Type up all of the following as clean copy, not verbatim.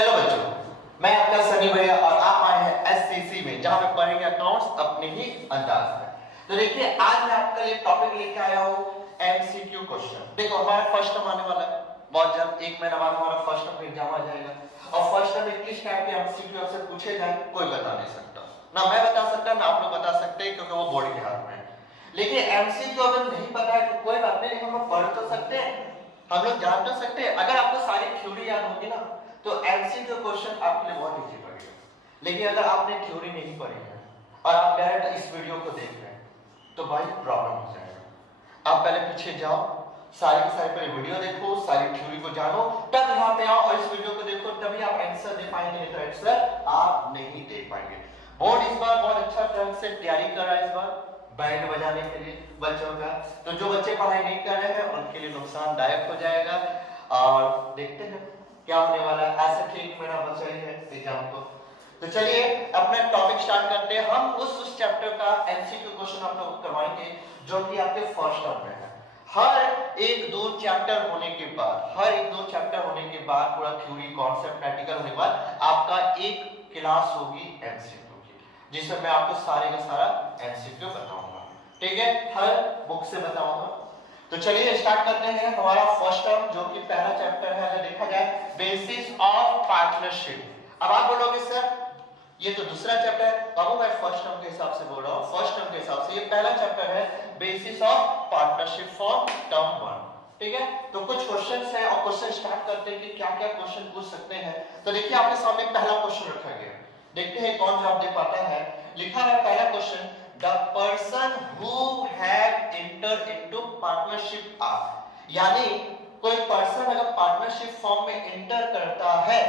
Hello बच्चों, मैं आपका सनी भैया और आप आए हैं एससीसी में, जहां पे पढ़ेंगे अकाउंट्स अपने ही अंदाज में। तो देखिए, आज मैं आपके लिए टॉपिक लेके आया हूं एमसीक्यू क्वेश्चन। देखो, हमारा फर्स्ट टर्म आने वाला है बहुत जल्द, 1 महीना बाद हमारा फर्स्ट टर्म एग्जाम आ जाएगा। और फर्स्ट टर्म में किस टाइप के एमसीक्यू आपसे पूछे जाए कोई बता नहीं सकता, ना मैं बता सकता ना आप लोग बता सकते, क्योंकि वो बोर्ड के हाथ में है। लेकिन एमसीक्यू अगर नहीं पता है तो कोई बात नहीं, हम लोग पढ़ तो सकते हैं, हम लोग जान तो सकते हैं। अगर आपको सारी थ्योरी याद होगी ना तो एमसीक्यू क्वेश्चन आपके लिए बहुत इजी पड़ेगा। लेकिन अगर आपने थ्योरी नहीं पढ़ी है और आप डायरेक्ट इस वीडियो को देख रहे हैं तो भाई प्रॉब्लम हो जाएगा। आप पहले पीछे जाओ, सारी की सारी पहले वीडियो देखो, सारी थ्योरी को जानो, तब यहाँ पे आओ और इस वीडियो को देखो, तभी आप आंसर दे पाएंगे, नहीं तो आंसर आप नहीं दे पाएंगे। बोर्ड इस बार बहुत अच्छा ढंग से तैयारी कर रहा है इस बार बैंड बजाने के लिए बच्चों का। तो जो बच्चे पढ़ाई नहीं कर रहे हैं उनके लिए नुकसानदायक हो जाएगा। और देखते हैं क्या होने वाला है। ऐसे ठीक मेरा बचा ही है एग्जाम को। तो चलिए अपना टॉपिक स्टार्ट करते हैं। हम उस चैप्टर का एमसीक्यू क्वेश्चन आप लोग करवाएंगे जो कि आपके फर्स्ट टर्म में है। हर एक दो चैप्टर होने के बाद, पूरा थ्योरी कॉन्सेप्ट प्रैक्टिकल होने के बाद आपका एक क्लास होगी एमसीक्यू की, जिसमें मैं आपको सारे का सारा एमसीक्यू बताऊंगा। ठीक है, हर बुक से बताऊंगा। तो चलिए स्टार्ट करते हैं। हमारा फर्स्ट टर्म जो कि पहला चैप्टर है, अगर देखा जाए बेसिस ऑफ पार्टनरशिप। अब आप बोलोगे सर ये तो दूसरा चैप्टर है। बाबू मैं फर्स्ट टर्म के हिसाब से बोल रहा हूं, फर्स्ट टर्म के हिसाब से ये पहला चैप्टर है basis of partnership for term 1। ठीक है, तो कुछ क्वेश्चंस हैं और क्वेश्चन स्टार्ट करते हैं कि क्या-क्या क्वेश्चन पूछ सकते हैं। तो देखिए आपके सामने पहला क्वेश्चन रखा गया है, देखते हैं कौन जवाब दे पाता है। लिखा है पहला question, the person who had entered into partnership are. यानी कोई पर्सन अगर पार्टनरशिप फॉर्म में एंटर करता है,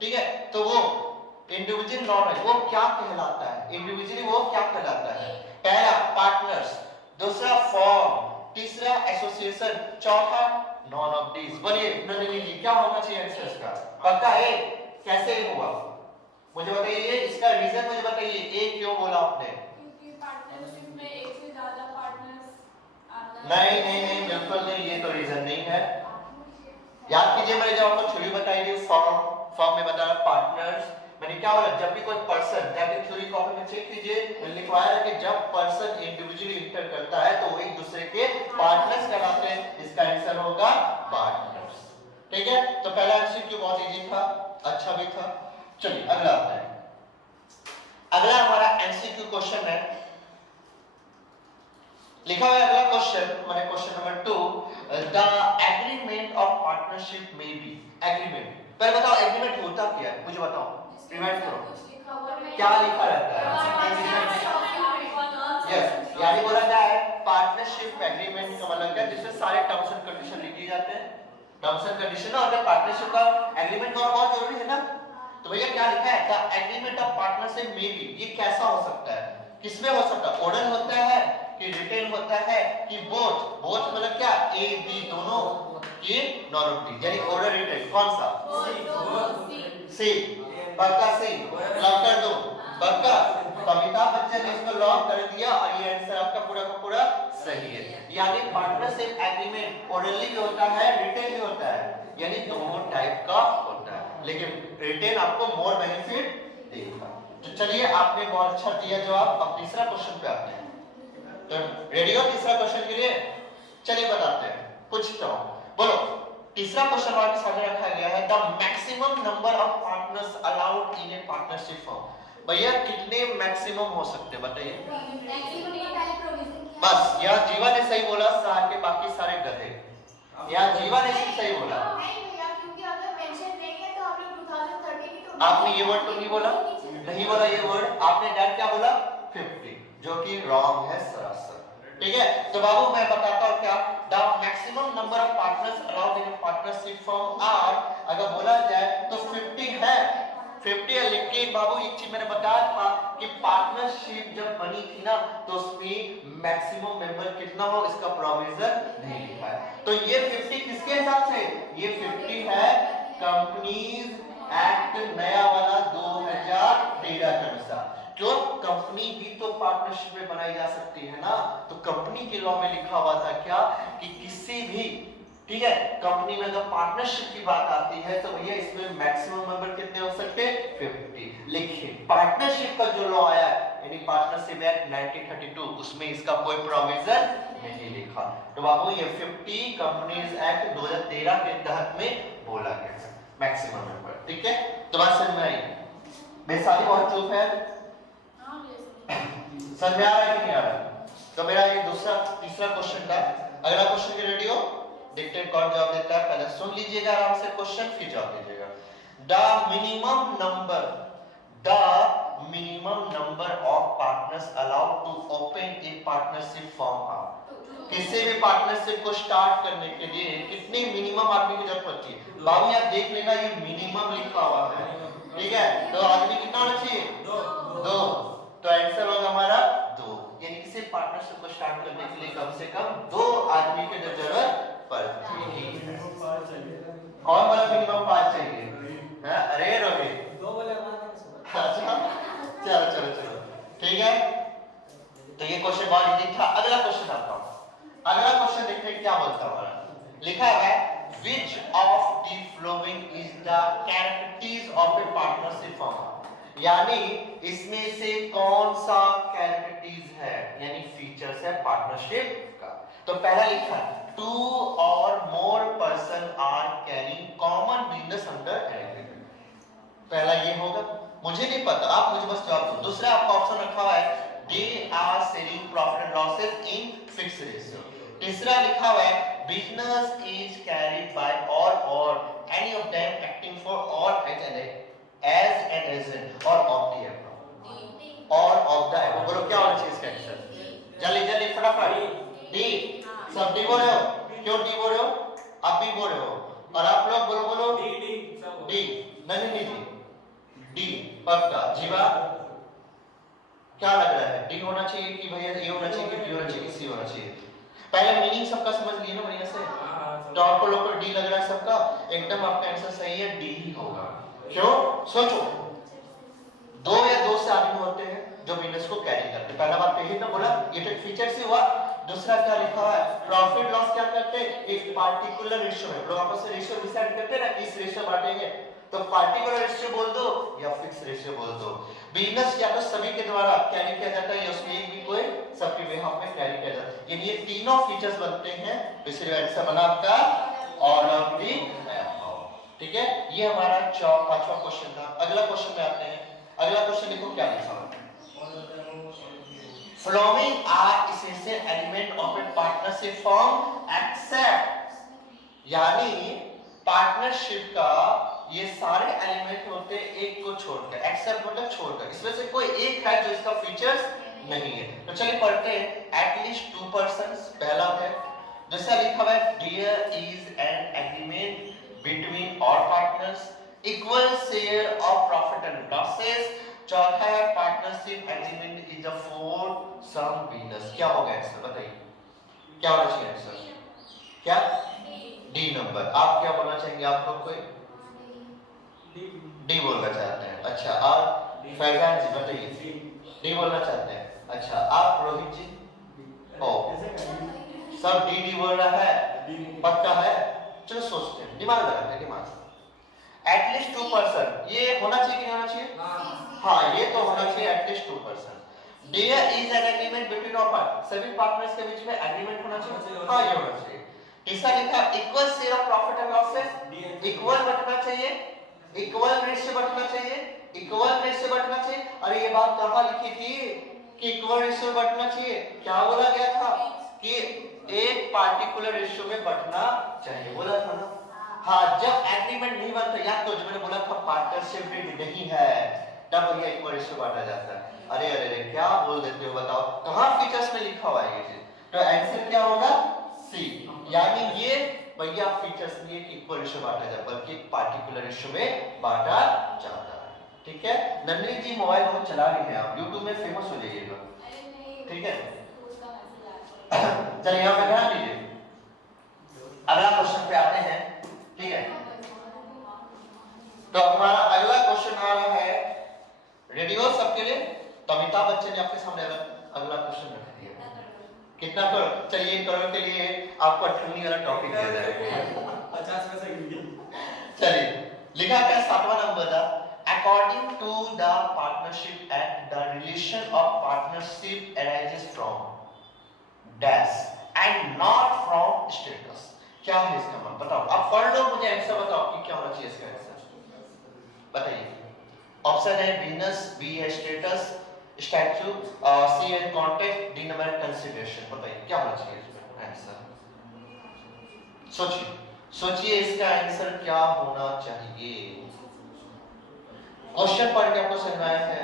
ठीक है, तो वो इंडिविजुअल नॉन है, वो क्या कहलाता है? इंडिविजुअली वो क्या कहलाता है? पहला पार्टनर्स, दूसरा फॉर्म, तीसरा एसोसिएशन, चौथा नॉन ऑफ दीज। बोलिए नंदिनी जी क्या होना चाहिए आंसर इसका? पक्का है? कैसे हुआ मुझे बताइए, इसका रीजन मुझे बताइए, ए क्यों बोला आपने? क्योंकि पार्टनरशिप में एक से ज्यादा पार्टनर्स नहीं नहीं नहीं, बिल्कुल नहीं, ये तो रीजन नहीं है। याद कीजिए मैंने जब आपको थ्योरी बताई थी, फॉर्म में बताया पार्टनर्स, मैंने क्या बोला? जब भी कोई पर्सन, जाके थ्योरी कॉपी में चेक कीजिए, मैंने लिखवाया है कि जब पर्सन इंडिविजुअली इंटर करता है तो वो एक दूसरे के पार्टनर्स कहलाते हैं। इसका आंसर होगा पार्टनर्स। ठीक है, तो पहला एमसीक्यू बहुत इजी था, अच्छा भी था। चलिए अगला आता है। अगला हमारा एमसीक्यू क्वेश्चन है, लिखा हुआ है अगला क्वेश्चन, माने question number 2, the agreement of partnership में बी। एग्रीमेंट पहले बताओ, एग्रीमेंट होता क्या है मुझे बताओ, रिमाइंड करो क्या लिखा रहता है? यस, यानी बोला जाए पार्टनरशिप एग्रीमेंट का मतलब क्या, जिसमें सारे टर्म्स एंड कंडीशन लिखे जाते हैं। टर्म्स एंड कंडीशन और पार्टनरशिप का एग्रीमेंट होना बहुत जरूरी है ना। तो भैया क्या लिखा है? द एग्रीमेंट ऑफ पार्टनरशिप में बी। ये कैसा हो सकता है, किसमें हो सकता है? ओरल होता है कि रिटेन होता है कि बोथ? बोथ मतलब क्या, ए बी दोनों, ये नॉन ऑफ दी, यानी ओरल रिटेन कौन सा? सी। पक्का सी, लॉक कर दो पक्का। तो अमिताभ बच्चन ने इसको लॉक कर दिया और ये आंसर आपका पूरा का पूरा सही है। यानी पार्टनरशिप एग्रीमेंट ओरली भी होता है, रिटेन भी होता है, यानी दोनों टाइप का होता है, लेकिन रिटेन आपको मोर बेनिफिट देगा। तो चलिए आपने बहुत अच्छा दिया जवाब। अब तीसरा क्वेश्चन पे आते हैं। तो रेडी हो तीसरा क्वेश्चन के लिए? चलिए बताते हैं, पूछता हूं, बोलो तीसरा क्वेश्चन हमारे सामने रखा गया है, the maximum number of partners allowed in A partnership form. भैया कितने मैक्सिमम हो सकते हैं बताइए? बस यहाँ जीवा ने सही बोला, सार के बाकी सारे गधे। यहाँ जीवा ने सही बोला। आपने ये वर्ड तो नहीं बोला, नहीं बोला ये वर्ड, आपने डैड क्या बोला? 50, जो कि रॉन्ग है सरासर। ठीक है, तो बाबू मैं बताता हूं क्या, the maximum number of partners allowed in partnership form are, अगर बोला जाए तो 50 है, 50 है। लेकिन बाबू एक चीज मैंने बताया था कि पार्टनरशिप जब बनी थी ना तो उसमें मैक्सिमम मेंबर कितना हो इसका प्रोविजन नहीं लिखा है। तो ये 50 किसके हिसाब से? ये 50 है कंपनीज एक्ट नया वाला 2013 के अनुसार। जो कंपनी भी तो पार्टनरशिप में बनाई जा सकती है ना, तो कंपनी के लॉ में लिखा हुआ था क्या कि किसी भी, ठीक है, कंपनी में अगर पार्टनरशिप की बात आती है तो भैया इसमें मैक्सिमम मेंबर पार्टनरशिप का जो लॉ आया है यानी पार्टनरशिप एक्ट 1932 उसमें इसका कोई प्रोविजन नहीं लिखा। तो बाबू ये 50 कंपनीज एक्ट 2013 के तहत में बोला गया है मैक्सिमम मेंबर। ठीक है, तो बात समझ में आई? बेसाली बहुत चुप है, समझ में आ रहा है कि नहीं आ रहा? तो मेरा ये दूसरा तीसरा क्वेश्चन था। अगला क्वेश्चन के रेडी हो? डिक्टेट कौन जवाब देता है पहले सुन लीजिएगा आराम से क्वेश्चन, फिर जवाब दीजिएगा। The minimum number of partners allowed to open a partnership form are. किसी भी पार्टनरशिप को स्टार्ट करने के लिए कितने मिनिमम आदमी की जरूरत पड़ती है? बाबू आप देख लेना ये मिनिमम लिखा हुआ है, ठीक है? तो आदमी कितना होना चाहिए? दो। तो आंसर होगा हमारा 2। यानी किसी पार्टनरशिप को स्टार्ट करने के लिए कम से कम 2 आदमी की जरूरत पड़ती है। कौन बोला मिनिमम 5 चाहिए? हां अरे रोहित 2 बोले अच्छा चलो ठीक है। तो ये क्वेश्चन बहुत इजी था। अगला क्वेश्चन आता हूं। अगला क्वेश्चन देखिए क्या बोलता है हमारा। लिखा है which of the following is the characteristics of a partnership firm। यानी इसमें से कौन सा कैरेक्टरिस्टिक्स है यानी फीचर्स है पार्टनरशिप का। तो पहला लिखा है 2 or more person are carrying common business under an agreement। पहला ये होगा, मुझे नहीं पता, आप मुझे बस जवाब दो। दूसरा आपका ऑप्शन रखा हुआ है they are sharing profit and losses in fixed ratio। तीसरा लिखा हुआ है business is carried by all or any of them acting for or as an agent or of the above or of the above। बोलो क्या होना चाहिए इसका answer? जल्दी फटाफट। डी। सब डी बोल रहे हो? क्यों डी बोल रहे हो? आप भी बोल रहे हो और आप लोग बोलो डी। नहीं डी पक्का। जीवा क्या लग रहा है? डी होना चाहिए कि भैया ए होना चाहिए कि बी होना चाहिए कि सी होना चाहिए? पहले मीनिंग सबका समझ लिए ना बढ़िया से? तो आपको लोग को डी लग रहा है सबका? एकदम आपका आंसर सही है, डी ही होगा। क्यों? सोचो 2 या 2 से आदमी होते हैं जो बिजनेस को कैरी करते हैं। पहला बात यही ना बोला, ये तो फीचर से हुआ। दूसरा क्या लिखा है? प्रॉफिट लॉस क्या करते हैं? एक पार्टिकुलर रेशियो में लोग आपस में रेशियो डिसाइड करते हैं ना, इस रेशियो बांटेंगे। तो पार्टिकुलर रेशियो बोल दो या फिक्स रेशियो बोल दो। बिजनेस या तो सभी के द्वारा कैरी किया जाता है या उसमें एक भी कोई सबके बिहाफ में कैरी किया जाता है। यानी ये तीनों फीचर्स बनते हैं, तो इसलिए आंसर बना आपका ऑल ऑफ दी। ठीक है, ये हमारा 5वां क्वेश्चन था। अगला क्वेश्चन में आते हैं। अगला क्वेश्चन देखो क्या लिखा है। Following are essential element of a partnership firm except यानी पार्टनरशिप का ये सारे एलिमेंट होते हैं एक को छोड़कर, एक्सेप्ट मतलब छोड़कर, इसमें से कोई एक है जो इसका फीचर्स नहीं है। तो चलिए पढ़ते हैं। एटलीस्ट 2 पर्संस पहला है। जैसा लिखा हुआ है there is an agreement between all partners, equal share of profit and losses. चौथा है partnership agreement is a for some business. क्या होगा आंसर बताइए? क्या होना चाहिए आंसर? क्या? D number. आप क्या बोलना चाहेंगे? आप लोग कोई डी बोलना चाहते हैं? अच्छा, आप फैजान जी बताइए डी बोलना चाहते हैं। अच्छा, आप रोहित जी? ओ सब डी बोल रहा है, पक्का है? चलो सोचते हैं, दिमाग लगाते हैं, दिमाग। एटलीस्ट 2 पर्सन, ये होना चाहिए कि नहीं होना चाहिए? हाँ, ये तो होना चाहिए at least 2 person. There is an agreement between all partners, सभी पार्टनर्स के बीच में एग्रीमेंट होना चाहिए। हाँ, ये होना चाहिए। तीसरा लिखा equal share of profit and losses, equal बंटना चाहिए, इक्वल रेशियो बंटना चाहिए, इक्वल रेशियो बंटना चाहिए। अरे ये बात कहाँ लिखी थी कि इक्वल रेशियो बंटना चाहिए? क्या बोला गया था कि एक पार्टिकुलर रेशियो में बंटना चाहिए, बोला था ना? हाँ, जब एग्रीमेंट नहीं बनता, याद तो जो मैंने बोला था पार्टनरशिप डीड नहीं है, तब ये इक्वल रेशियो बांटा जाता है। अरे क्या बोल देते हो बताओ, कहाँ फीचर्स में लिखा हुआ है ये चीज? तो आंसर क्या होगा? सी। यानी ये भैया फीचर्स नहीं है कि इक्वल रेशियो बांटा जाए, बल्कि पार्टिकुलर रेशियो में बांटा जाता है। ठीक है, नंदिनी जी मोबाइल बहुत चला रही है, आप YouTube में फेमस हो जाइएगा। ठीक है, चलिए यहाँ पे ध्यान दीजिए। अगला क्वेश्चन पे आते हैं। ठीक है, तो हमारा अगला क्वेश्चन आ रहा है, रेडी हो सबके लिए? तो अमिताभ बच्चन ने आपके सामने अगला क्वेश्चन रख दिया। कितना करोड़? चलिए 1 करोड़ के लिए आपको 98 वाला टॉपिक दिया जाएगा। 50 पैसे के लिए। चलिए, लिखा क्या 7वां नंबर था, according to the Partnership Act, the relation of partnership arises from dash and not from status. क्या है इसका मतलब? बताओ, आप पढ़ लो, मुझे आंसर बताओ कि क्या होना चाहिए इसका आंसर बताइए। ऑप्शन है बिजनेस, बी है स्टेटस, स्टैच्यू, सी है कॉन्टेक्ट, डी नंबर कंसीडरेशन। बताइए क्या होना चाहिए इसका आंसर? सोचिए सोचिए इसका आंसर क्या होना चाहिए। क्वेश्चन पढ़ के आपको समझ में आया है?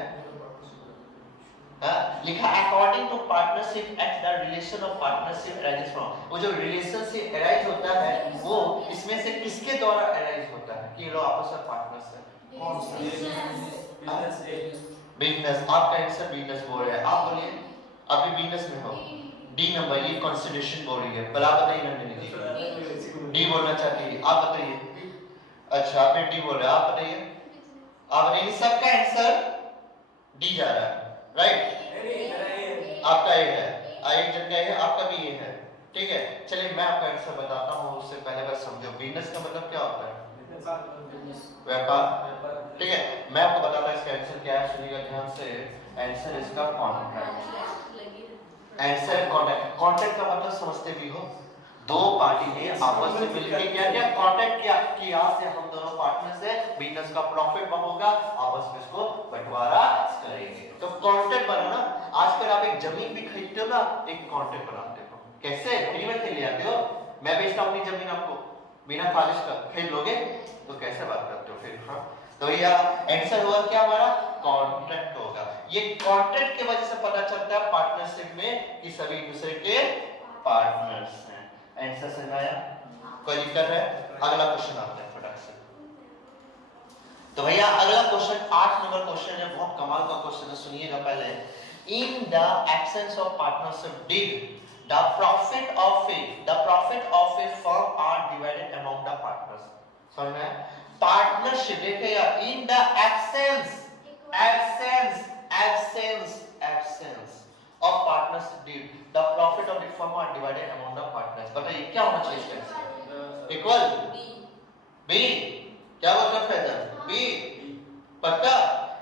लिखा according to partnership act the relation of partnership arise from. वो जो रिलेशनशिप अराइज होता है वो इसमें से किसके द्वारा अराइज होता है कि ये लोग आपस में पार्टनर्स हैं? कौन सा? बिजनेस। आपका आंसर बिजनेस बोल रहा है। आप बोलिए, आप भी बिजनेस में हो। डी नंबर, ये कंसिडरेशन बोल रही है। आप बताइए नंदिनी जी। डी बोलना चाहती है, आप बताइए। अच्छा, आपने डी बोल रहे हैं, आप बताइए। आप बताइए, सबका आंसर डी जा रहा है, राइट? आपका ए है, आई जगह है, आपका भी ये है, ठीक है। चलिए मैं आपका आंसर बताता हूँ, उससे पहले बात समझो। बिजनेस का मतलब क्या होता है? व्यापार, ठीक है। मैं आपको बताता हूँ इसका आंसर क्या है, सुनिएगा ध्यान से। आंसर इसका कॉन्ट्रैक्ट। Answer contract. कॉन्ट्रैक्ट का मतलब समझते भी हो, दो पार्टी ने आपस में मिलकर क्या कॉन्ट्रैक्ट किया से हम दोनों पार्टनर से बिजनेस का प्रॉफिट होगा, आपस में इसको बंटवारा करेंगे, तो कॉन्ट्रैक्ट बना ना। आजकल आप एक जमीन भी खरीदते हो ना, एक कॉन्ट्रैक्ट बनाते हो। कैसे? फ्री में खरीद आते हो। मैं बेचता हूँ अपनी जमीन आपको बिना कागज का, खरीद लोगे? तो कैसे बात करते हो फिर? हाँ, तो भैया आंसर हुआ क्या हमारा? कॉन्ट्रैक्ट होगा। ये कॉन्ट्रैक्ट की वजह से पता चलता है पार्टनरशिप में कि सभी दूसरे के पार्टनर्स हैं। आंसर समझ आया? कोई दिक्कत है? अगला क्वेश्चन आता है फटाक से। तो भैया अगला क्वेश्चन 8 नंबर क्वेश्चन है, बहुत कमाल का क्वेश्चन है, सुनिएगा पहले। In the absence of partnership did the profit of a firm are divided among the partners. समझ में? पार्टनरशिप देखिएगा, in the absence of partnership deed the profit of the firm are divided among the partners। बताइए क्या होना चाहिए इसका answer? Equal B. क्या बोलते हैं फैजल? बी पक्का?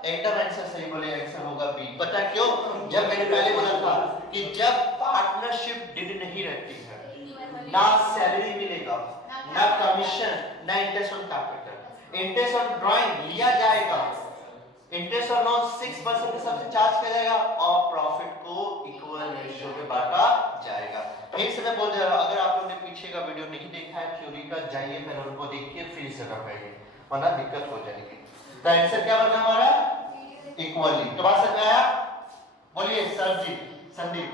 एकदम आंसर सही बोले, आंसर होगा बी। पता क्यों? जब मैंने पहले बोला था कि जब पार्टनरशिप डीड नहीं रहती है, ना सैलरी मिलेगा, ना कमीशन, ना interest on capital. Interest on drawing लिया जाएगा, इंटरेस्ट ऑन लोन 6% के सबसे चार्ज किया जाएगा और प्रॉफिट को इक्वल रेशियो में बांटा जाएगा। फिर से मैं बोल दे रहा हूं, अगर आप लोगों ने पीछे का वीडियो नहीं देखा है थ्योरी का, जाइए पहले उनको देखिए फिर से कर पाएंगे, वरना दिक्कत हो जाएगी। तो आंसर क्या बना हमारा? इक्वली। तो बात समझ में आया? बोलिए सर जी, संदीप।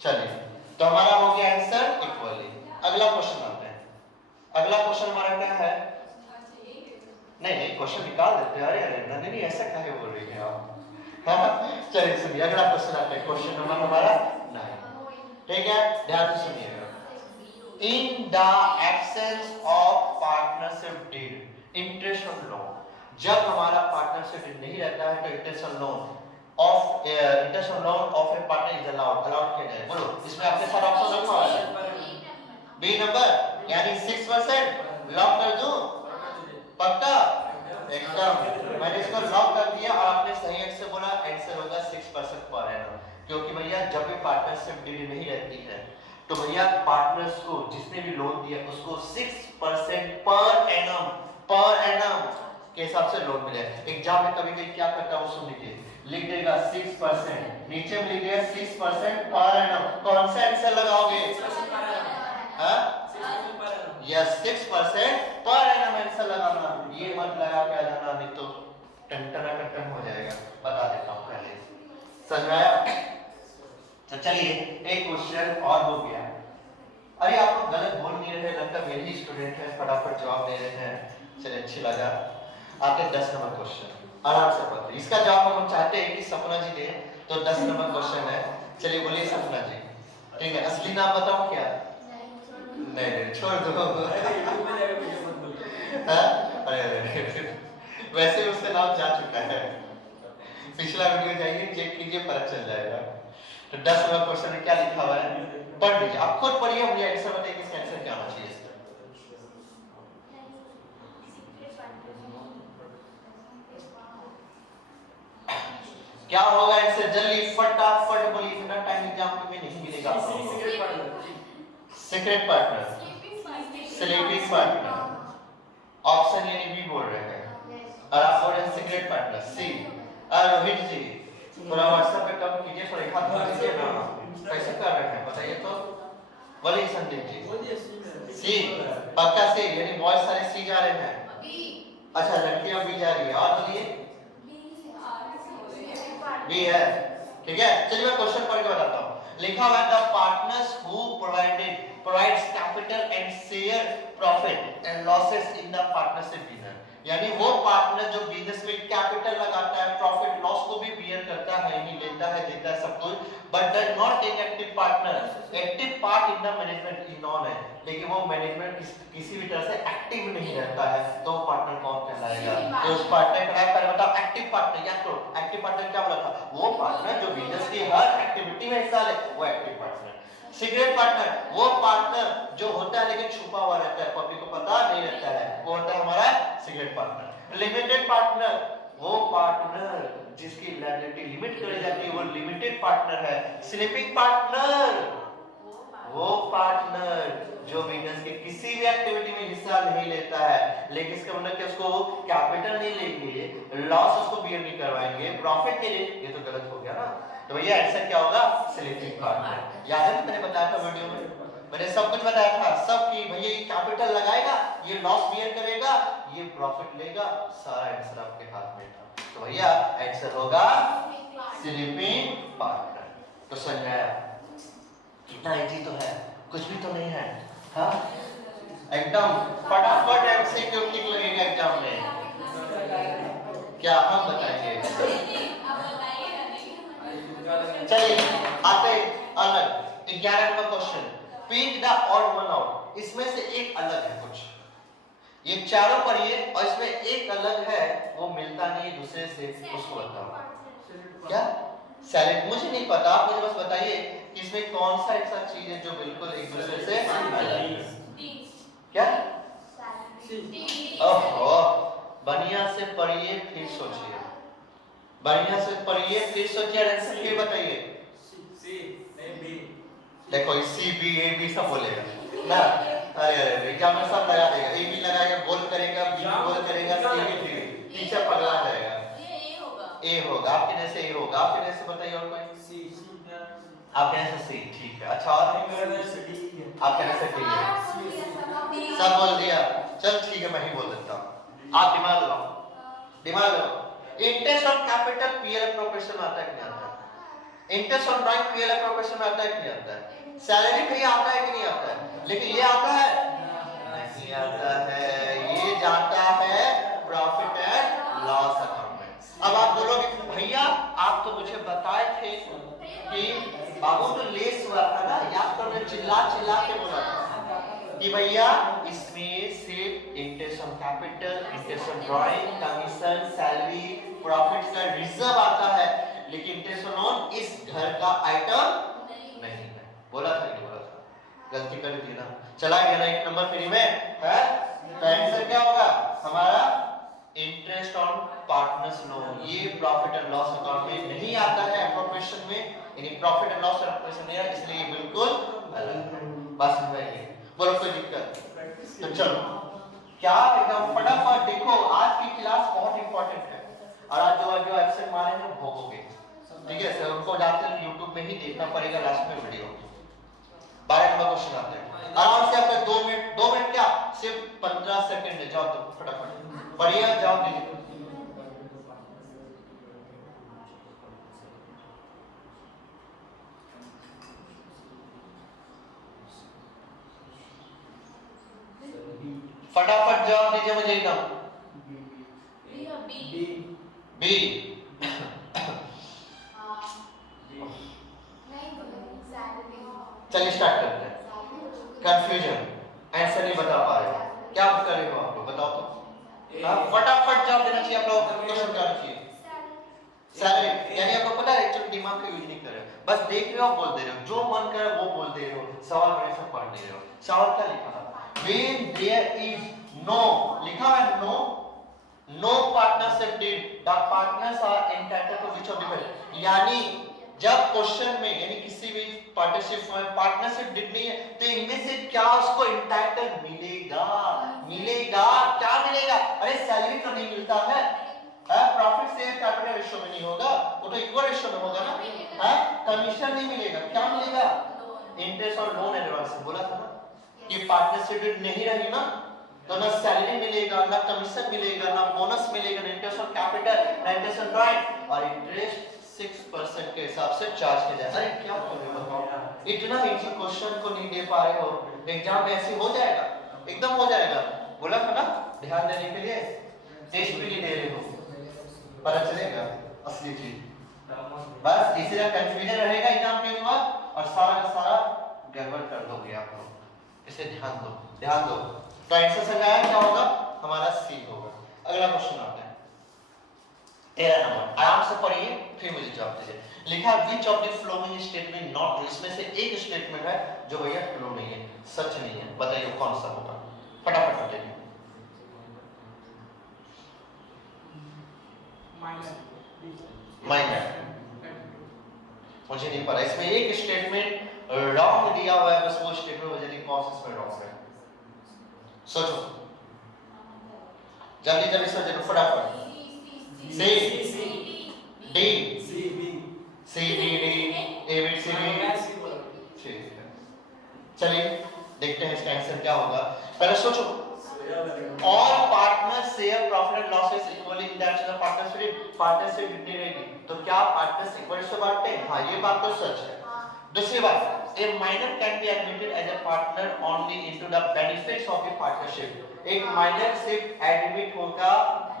चलिए, तो हमारा हो गया आंसर इक्वली। अगला क्वेश्चन आते हैं। अगला क्वेश्चन हमारा क्या है? नहीं क्वेश्चन निकाल देते हैं। अरे नहीं ऐसा काहे बोल रही हैं आप? चलिए सुनिए, अगला क्वेश्चन आता है, क्वेश्चन नंबर हमारा 9, ठीक है, ध्यान से सुनिएगा। In the absence of partnership deed interest on loan, जब हमारा पार्टनरशिप डीड नहीं रहता है तो interest on loan of a partner is allowed किया जाए। बोलो, इसमें आपके साथ ऑप्शन रखा है बी नंबर, यानी 6% लॉक कर दूं? पक्का? एकदम। मैंने इसको लॉक कर दिया और आपने सही आंसर बोला, आंसर होगा 6% पर एनम। क्योंकि भैया जब भी पार्टनरशिप डील नहीं रहती है तो भैया पार्टनर्स को जिसने भी लोन दिया उसको 6% पर एनम के हिसाब से लोन मिले। एग्जाम में कभी कभी क्या करता है वो सुन लीजिए, लिख देगा 6%, नीचे में लिख देगा 6% पर एनम। कौन सा आंसर लगाओगे? यस, 6% पर एनम आंसर लगाना, ये मत लगा के आ जाना, नहीं तो टन हो जाएगा। बता देता हूँ पहले, समझ आया? तो चलिए एक क्वेश्चन और हो गया। अरे आप लोग गलत बोल नहीं रहे, लगता मेरे ही स्टूडेंट है, फटाफट जवाब दे रहे हैं। चलिए अच्छी लगा। आपके 10 नंबर क्वेश्चन आराम से पढ़ते, इसका जवाब हम चाहते हैं कि सपना जी दे, तो 10 नंबर क्वेश्चन है। चलिए बोलिए सपना जी, ठीक है? असली नाम बताओ क्या? नहीं छोड़ दो। अरे वैसे उसका नाम जा चुका है, पिछला वीडियो जाइए चेक कीजिए, पता चल जाएगा। तो 10 नंबर क्वेश्चन में क्या लिखा हुआ है पढ़ लीजिए, आप खुद पढ़िए, मुझे आंसर बताइए कि इसका आंसर क्या होना चाहिए। क्या होगा आंसर? जल्दी फटाफट बोलिए, इतना टाइम एग्जाम में नहीं मिलेगा आपको। Secret partner, sleeping partner, option यानी बी बोल रहे हैं और आप बोल रहे हैं सीक्रेट पार्टनर सी। रोहित जी थोड़ा व्हाट्सएप पे कम कीजिए, थोड़ा एक हाथ दीजिए ना, कैसे कर रहे हैं बताइए तो। बोलिए संदीप जी। सी पक्का सी, यानी बॉयज सारे सी जा रहे हैं। अच्छा लड़कियां भी जा रही है, और बोलिए बी है, ठीक है। चलिए मैं क्वेश्चन पढ़ के बताता हूँ। लिखा हुआ है the partners who provides capital and share profit and losses in the partnership business, यानी वो पार्टनर जो बिजनेस में कैपिटल लगाता है, प्रॉफिट लॉस को भी बियर करता है, यानी लेता है देता है सब कुछ, but does not take active partner active part in the management is none है, लेकिन वो मैनेजमेंट किसी भी तरह से एक्टिव नहीं रहता है, तो पार्टनर कौन कहलाएगा? तो उस पार्टनर का नाम पहले बताओ। एक्टिव पार्टनर, याद करो एक्टिव पार्टनर क्या बोला था? वो पार्टनर जो बिजनेस की हर एक्टिविटी में हिस्सा ले, वो एक्टिव पार्टनर। सीक्रेट पार्टनर वो पार्टनर जो होता है लेकिन छुपा हुआ रहता है, पब्लिक को पता नहीं रहता है, वो होता है हमारा सीक्रेट पार्टनर। लिमिटेड पार्टनर वो पार्टनर जिसकी लायबिलिटी लिमिट करी जाती है, वो लिमिटेड पार्टनर है। स्लीपिंग पार्टनर वो पार्टनर जो बिजनेस के किसी भी एक्टिविटी में हिस्सा नहीं लेता है, लेकिन इसका मतलब कि उसको कैपिटल नहीं लेंगे, लॉस उसको बियर नहीं करवाएंगे, प्रॉफिट नहीं लेंगे, ये तो गलत हो गया ना। तो भैया आंसर क्या होगा? Sleeping partner. याद है ना मैंने बताया था वीडियो में, मैंने सब कुछ बताया था सब कि भैया ये कैपिटल लगाएगा, ये लॉस बियर करेगा, ये प्रॉफिट लेगा, सारा आंसर आपके हाथ में था। तो भैया आंसर होगा स्लीपिंग पार्टनर। तो समझ में आया? कितना इजी तो है, कुछ भी तो नहीं है। हाँ एकदम फटाफट एमसीक्यू टिक लगेगा एग्जाम में। क्या हम बताएंगे? चलिए आते अलग 11 number question, pick the odd one out. इसमें से एक अलग है कुछ, ये चारों पढ़िए और इसमें एक अलग है, वो मिलता नहीं दूसरे से, उसको बताओ। क्या? सैलेड? मुझे नहीं पता, आप मुझे बस बताइए कि इसमें कौन सा ऐसा चीज है जो बिल्कुल एक दूसरे से अलग है। क्या? ओहो, बढ़िया से पढ़िए फिर सोचिए, बढ़िया से पढ़िए फिर सोचिए, आंसर फिर बताइए। देखो सी बी ए बी सब बोलेगा ना, अरे अरे एग्जाम में सब लगा देगा, ए बी लगाएगा, बोल करेगा, बी बोल करेगा, सी बी फिर टीचर पगला जाएगा। ए होगा आपके जैसे, ए होगा आपके जैसे, बताइए और कोई? सी आपके जैसे सी, ठीक है। अच्छा और आपके जैसे डी है, सब बोल दिया, चल ठीक है मैं ही बोल देता हूँ। आप दिमाग लगाओ, दिमाग लगाओ। Interest on capital PL proportion आता है कि नहीं आता है? Interest on drawing PL proportion आता है कि नहीं आता है? सैलरी पे आता है कि नहीं आता है? लेकिन ये आता है नहीं आता है, ये जाता है प्रॉफिट एंड लॉस अकाउंट में। अब आप बोलोगे भैया आप तो मुझे बताए थे कि बाबू तो लेस हुआ था ना, याद करो, चिल्ला चिल्ला के बोला था कि भैया इसमें सिर्फ interest on capital, interest on drawing, commission, salary, profit का रिजर्व आता है, लेकिन इंटरेस्ट ऑन इस घर का आइटम नहीं है। बोला था कि बोला था, गलती कर दी ना, चला गया ना एक नंबर फ्री में है। तो आंसर क्या होगा हमारा? इंटरेस्ट ऑन पार्टनर्स लोन, ये प्रॉफिट एंड लॉस अकाउंट में नहीं आता है एप्रोप्रिएशन में, यानी प्रॉफिट एंड लॉस एप्रोप्रिएशन नहीं है, इसलिए बिल्कुल अलग है। बस समझाइए, बोलो कोई दिक्कत? तो चलो क्या एकदम फटाफट देखो, आज की क्लास बहुत इंपॉर्टेंट है और आज जो एब्सेंट मारे हैं भोगोगे, ठीक है सर, उनको जाते YouTube में ही देखना पड़ेगा लास्ट में वीडियो। 12 नंबर क्वेश्चन आते हैं, आराम से अपने 2 मिनट क्या सिर्फ 15 सेकंड है, जाओ तो फटाफट बढ़िया जाओ दीजिए। फटाफट जवाब दीजिए मुझे एकदम। बी चलिए स्टार्ट करते हैं। कंफ्यूजन, आंसर नहीं बता पा रहे, क्या करे हो आप लोग बताओ तो? फटाफट जवाब देना चाहिए आप लोग, क्वेश्चन क्या चाहिए? सैलरी, यानी आपको पता है एक्चुअली दिमाग का यूज नहीं कर रहे हो, बस देख रहे हो बोल दे रहे हो, जो मन करे वो बोल दे रहे हो, सवाल बड़े से पढ़ नहीं रहे हो। सवाल क्या लिखा था? When there is no, लिखा है no partners partnership did the partners are entitled to which of the following यानी जब क्वेश्चन में यानी किसी भी पार्टनरशिप में पार्टनरशिप डिड नहीं है तो इनमें से क्या उसको एंटाइटल मिलेगा मिलेगा क्या मिलेगा अरे सैलरी तो नहीं मिलता है प्रॉफिट शेयर कैपिटल रेशियो में नहीं होगा वो तो इक्वल रेशियो में होगा ना कमीशन नहीं मिलेगा क्या मिलेगा इंटरेस्ट और लोन एडवांस बोला था ना कि पार्टनरशिप डिड नहीं रही ना तो ना सैलरी मिलेगा ना कमीशन मिलेगा ना बोनस मिलेगा ना इंटरेस्ट ऑन कैपिटल ना इंटरेस्ट ऑन ड्राइंग और इंटरेस्ट 6% के हिसाब से चार्ज किया जाए अरे क्या कर रहे हो बताओ इतना इजी क्वेश्चन को नहीं दे पा रहे हो एग्जाम में ऐसे हो जाएगा एकदम हो जाएगा बोला था ना ध्यान देने के लिए टेस्ट भी नहीं दे रहे हो पता चलेगा असली चीज बस इसीलिए कंफ्यूजन रहेगा एग्जाम के बाद और सारा का सारा गड़बड़ कर दोगे आप लोग इसे ध्यान दो तो आंसर से क्या होगा हमारा सी होगा अगला क्वेश्चन आता है 13 नंबर आराम से पढ़िए फिर मुझे जवाब दीजिए लिखा which of the following statement not true इसमें से एक स्टेटमेंट है जो भैया ट्रू नहीं है सच नहीं है बताइए कौन सा होगा फटाफट बताइए माइनर मुझे नहीं पता इसमें एक स्टेटमेंट रॉन्ग दिया हुआ है बस वो स्टेटमेंट मुझे नहीं कौन सा इसमें रॉन्ग है सोचो जल्दी जल्दी सोचो फटाफट C D C D D A B C D ठीक है चलिए देखते हैं इसका आंसर क्या होगा पहले सोचो all partners share profit and losses equally in the action of partnership कितनी रहेगी तो क्या पार्टनर्स इक्वल से बांटते हैं हाँ ये बात तो सच है दूसरी बात a minor can be admitted as a partner only into the benefits of the partnership एक माइनर सिर्फ एडमिट होगा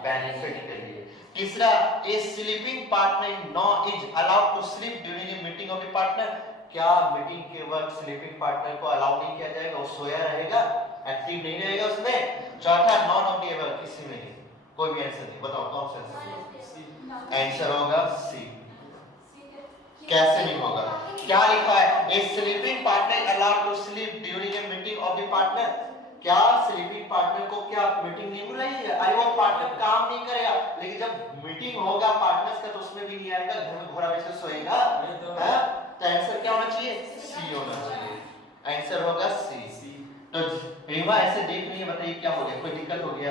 बेनिफिट के लिए तीसरा a sleeping partner no is allowed to sleep during a meeting of the partner क्या meeting के वक्त sleeping partner को अलाउ नहीं किया जाएगा वो सोया रहेगा एक्टिव नहीं रहेगा उसमें चौथा नॉन ऑफ द एबव किसी में नहीं कोई भी आंसर नहीं बताओ कौन सा आंसर आंसर होगा सी कैसे नहीं होगा क्या लिखा है a sleeping partner allowed to sleep during a meeting of the partner क्या स्लीपिंग पार्टनर को क्या मीटिंग नहीं मिल रही है अरे वो पार्टनर काम नहीं करेगा लेकिन जब मीटिंग होगा पार्टनर्स का तो उसमें भी नहीं आएगा घर में घोड़ा वैसे सोएगा है तो आंसर क्या होना चाहिए सी होना चाहिए आंसर होगा सी तो रीवा ऐसे देख रही है बताइए क्या हो गया कोई दिक्कत हो गया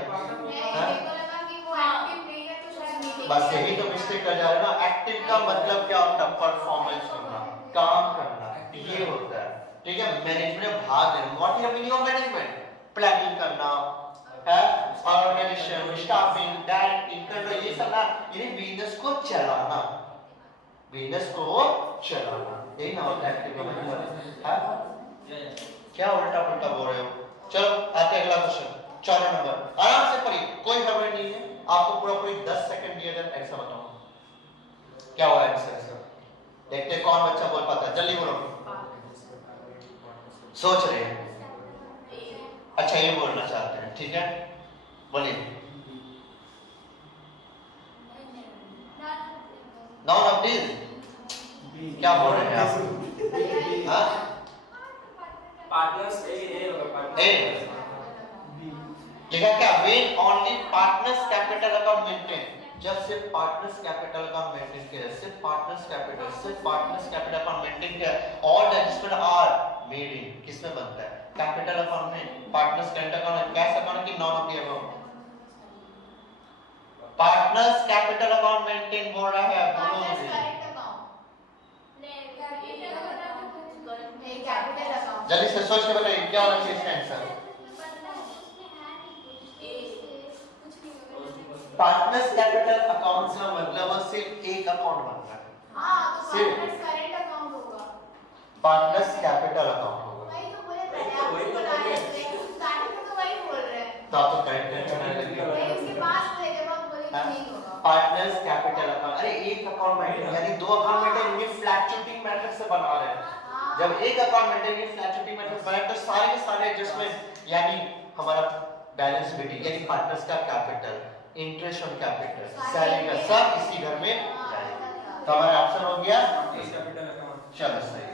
बस यही तो मिस्टेक कर जा रहे हैं ना एक्टिव का मतलब क्या होता है परफॉर्मेंस करना काम करना ये होता है ठीक है मैनेजमेंट भाग लेना what is the meaning of management planning करना है ऑर्गेनाइजेशन स्टाफिंग डायरेक्टिंग कंट्रोल ये सब ना ये बिजनेस को चलाना यही ना होता है एक्टिव का मतलब है क्या उल्टा पुल्टा बोल रहे हो चलो आते हैं अगला क्वेश्चन 14 नंबर आराम से पढ़िए कोई गड़बड़ नहीं है आपको पूरा पूरी 10 सेकंड दिए थे आंसर बताओ क्या हुआ आंसर इसका देखते हैं कौन बच्चा बोल पाता है जल्दी बोलो सोच रहे हैं अच्छा ये बोलना चाहते हैं ठीक है बोलिए नाउन ऑफ दिस क्या बोल रहे हैं आप हाँ पार्टनर्स ए लिखा क्या when only partners capital account maintain जब से पार्टनर्स कैपिटल अकाउंट मेंटेन किया सिर्फ पार्टनर्स कैपिटल अकाउंट मेंटेन किया all adjustment are made in किसमें बनता है कैपिटल अकाउंट में partners capital account cash account की none of the about partners capital account maintain बोल रहा है बोलो मुझे जल्दी से सोच के बताइए क्या होना चाहिए इसका आंसर पार्टनर्स कैपिटल अकाउंट का मतलब सिर्फ एक अकाउंट बनता है हां तो सिर्फ पार्टनर्स करेंट अकाउंट होगा पार्टनर्स कैपिटल अकाउंट होगा वही तो बोले पहले आप बोल रहे हैं लेकिन स्टार्टिंग में तो वही बोल रहे हैं तो आप तो करेक्ट करने लगे नहीं उसके पास थे जब आप बोले कि नहीं होगा पार्टनर्स कैपिटल अकाउंट अरे एक अकाउंट मेंटेन यानी दो अकाउंट मेंटेन ये फ्लैक्चुएटिंग मैट्रिक्स से बना रहे हैं जब एक अकाउंट मेंटेन ये फ्लैक्चुएटिंग मैट्रिक्स बनाए तो सारे के सारे एडजस्टमेंट यानी हमारा बैलेंस शीट यानी पार्टनर्स का capital interest on capital salary का सब इसी घर में जाएगा तो हमारा ऑप्शन हो गया कैपिटल अकाउंट चलो सही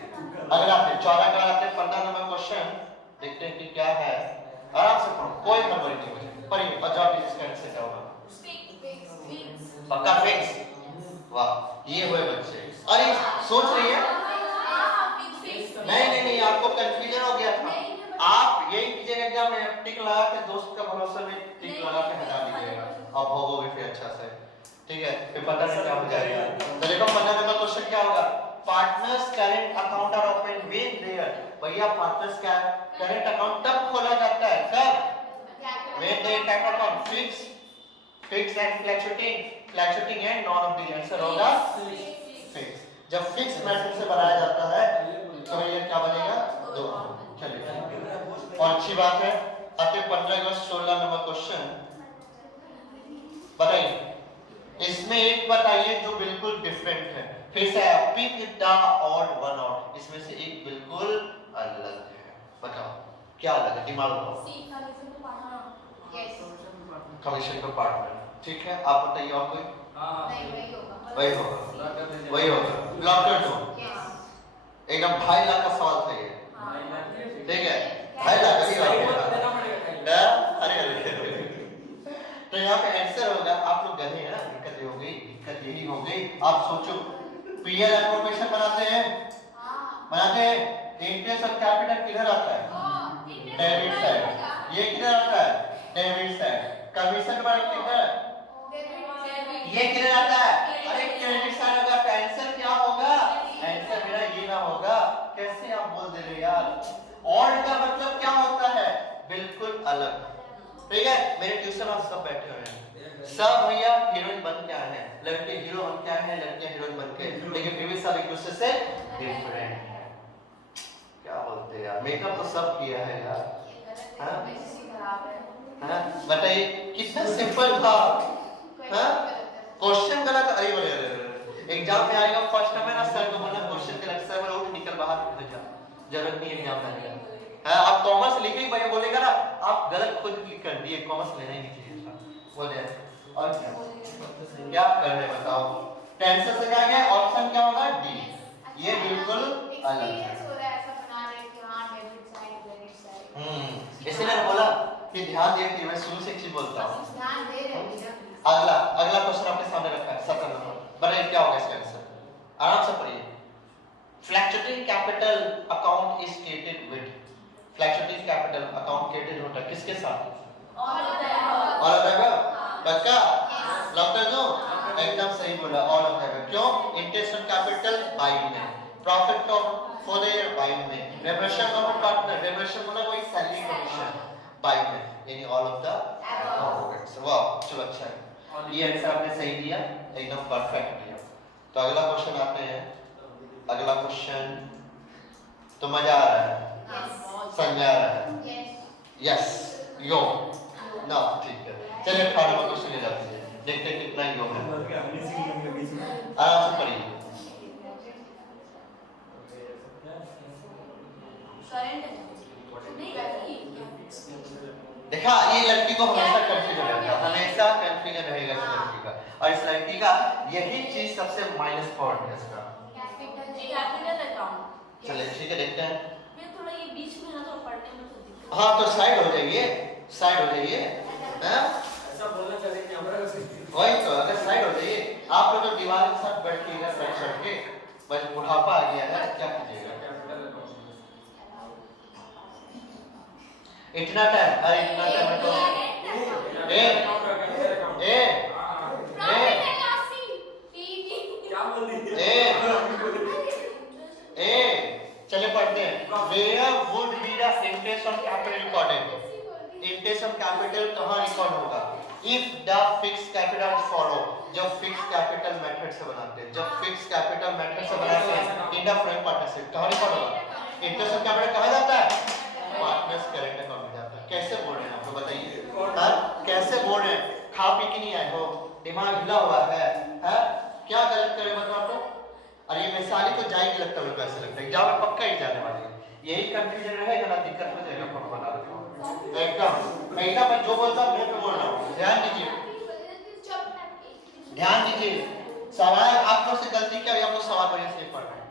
अगला आते 14 का आते 15 नंबर क्वेश्चन देखते हैं कि क्या है आराम से पढ़ो कोई गड़बड़ी नहीं होगी पढ़िए और जवाब इसका आंसर क्या होगा पक्का फिक्स? वाह, ये हुए बच्चे। अरे सोच रही है? नहीं, आपको कंफ्यूजन हो गया था। आप यही कीजिएगा, एग्जाम में टिक लगा के दोस्त का भरोसा में टिक लगा के हटा दीजिएगा। अब होगोगे फिर अच्छा से, ठीक है? फिर पता नहीं क्या हो जाएगा। तो देखो 15 नंबर क्वेश्चन क्या होगा? Partners current account are open when there. भैया पार्टनर्स का करेंट अकाउंट तब खोला जाता है, कब? When they type account fix and fluctuating and none of the answer होगा फिक्स। जब फिक्स मेथड से बनाया जाता है तो ये क्या बनेगा? 2। चलिए, और अच्छी बात है। आते 15 अगस्त 16 नंबर क्वेश्चन बताइए। इसमें एक बताइए जो बिल्कुल डिफरेंट है। फिर से pick the odd one out. इसमें से एक बिल्कुल अलग है। बताओ क्या अलग है? दिमाग लगाओ। कमीशन पर पार्टनर, ठीक है? आप बताइए और कोई? वही होगा। लॉक कर दो। एकदम 2.5 लाख का सवाल था ये, ठीक है? 2.5 लाख का अरे तो यहाँ पे आंसर होगा। आप लोग गधे हैं ना, दिक्कत यही हो गई। आप सोचो, पीएल इन्फॉर्मेशन बनाते हैं। इंटरेस्ट ऑफ कैपिटल किधर आता है? Debit side. ये किधर आता है? Debit side. कमीशन पर किधर? ये किधर आता है? अरे क्रेडिट साइड होगा। तो आंसर क्या होगा? आंसर मेरा ये ना होगा। कैसे आप बोल दे रहे यार? ऑड का मतलब क्या होता है? बिल्कुल अलग, ठीक है? मेरे ट्यूशन में सब बैठे हुए हैं, सब भैया हीरोइन बन के आए हैं। लड़के हीरो बन के आए हैं, लड़कियां हीरोइन बन के, लेकिन फिर भी सब एक दूसरे से डिफरेंट है। क्या बोलते हैं यार? मेकअप तो सब किया है यार। हाँ बताइए, कितना सिंपल था। हाँ, क्वेश्चन गलत। अरे एग्जाम में आएगा फर्स्ट टाइम है ना, सर को बोलना क्वेश्चन गलत, सर बोले उठ निकल बाहर निकल जा, जरूरत नहीं एग्जाम देने का। हाँ, आप कॉमर्स लिख ही भैया बोलेगा ना, आप गलत खुद क्लिक कर दिए, कॉमर्स लेना ही नहीं चाहिए था बोले। और क्या कर रहे बताओ? टेंशन से क्या गया? ऑप्शन क्या होगा? डी। ये बिल्कुल अलग है। इसलिए बोला कि ध्यान दिए कि मैं शुरू से एक चीज बोलता हूँ। अगला क्वेश्चन आपके सामने रखा है 17 नंबर। बताइए क्या होगा इसका आंसर? आराम से पढ़िए। Fluctuating capital account is created with. Fluctuating capital account created होता है किसके साथ? All of the above. पक्का? लॉक कर दो। एकदम सही बोला, ऑल ऑफ द अबव। क्यों? इंटरेस्ट ऑन कैपिटल बाई में, profit for the year by में, रेमुनरेशन ऑफ पार्टनर, रेमुनरेशन मतलब कोई सैलरी कमीशन बाई में, यानी ऑल ऑफ द अबव। वाह, चलो अच्छा है। ये आंसर आपने सही दिया, एकदम परफेक्ट दिया। तो अगला क्वेश्चन आते हैं। अगला क्वेश्चन तो मजा आ रहा है, समझ आ रहा है? यस, यो ना, ठीक है। चलिए 18 नंबर क्वेश्चन ले जाते हैं, देखते हैं कितना यो है। आराम से पढ़िए। देखा, ये लड़की को हमेशा कंफ्यूजन रहता है, हमेशा कंफ्यूजन रहेगा इस लड़की का। और इस लड़की का यही चीज सबसे माइनस पॉइंट है इसका। चलिए ठीक है, देखते हैं। हाँ तो साइड हो जाइए, साइड हो जाइए। ऐसा बोलना चाहिए कि हमारा वही तो, अगर साइड हो जाइए। आप लोग तो दीवार के साथ बैठिएगा, साइड साइड के, बस बुढ़ापा आ गया है, क्या कीजिएगा? इतना टाइम? अरे इतना टाइम है तो चले पढ़ते हैं। Where would be the interest on capital recorded? Interest on capital कहाँ रिकॉर्ड होगा? If the fixed capital follow, जब fixed capital method से बनाते हैं, जब fixed capital method से बनाते हैं, in the frank partnership कहाँ रिकॉर्ड होगा? Interest on capital कहाँ जाता है? पार्टनर्स करेंट अकाउंट में जाता है। कैसे बोल रहे हैं आपको बताइए? हाँ, कैसे बोल रहे हैं? खा पी के नहीं आए हो, दिमाग हिला हुआ है? हाँ, क्या गलत करे बताओ आप? और ये वैशाली तो जाएगी लगता है, कैसे लगता है एग्जाम में पक्का ही जाने वाली है। यही कंफ्यूजन रहेगा ना, दिक्कत हो जाएगा। आपको बता देता हूँ एकदम मैं जो बोलता हूँ मैं बोल रहा हूँ, ध्यान दीजिए, ध्यान दीजिए। सवाल आप लोग से गलती क्या हुई? आप लोग सवाल बढ़िया से पढ़ रहे हैं,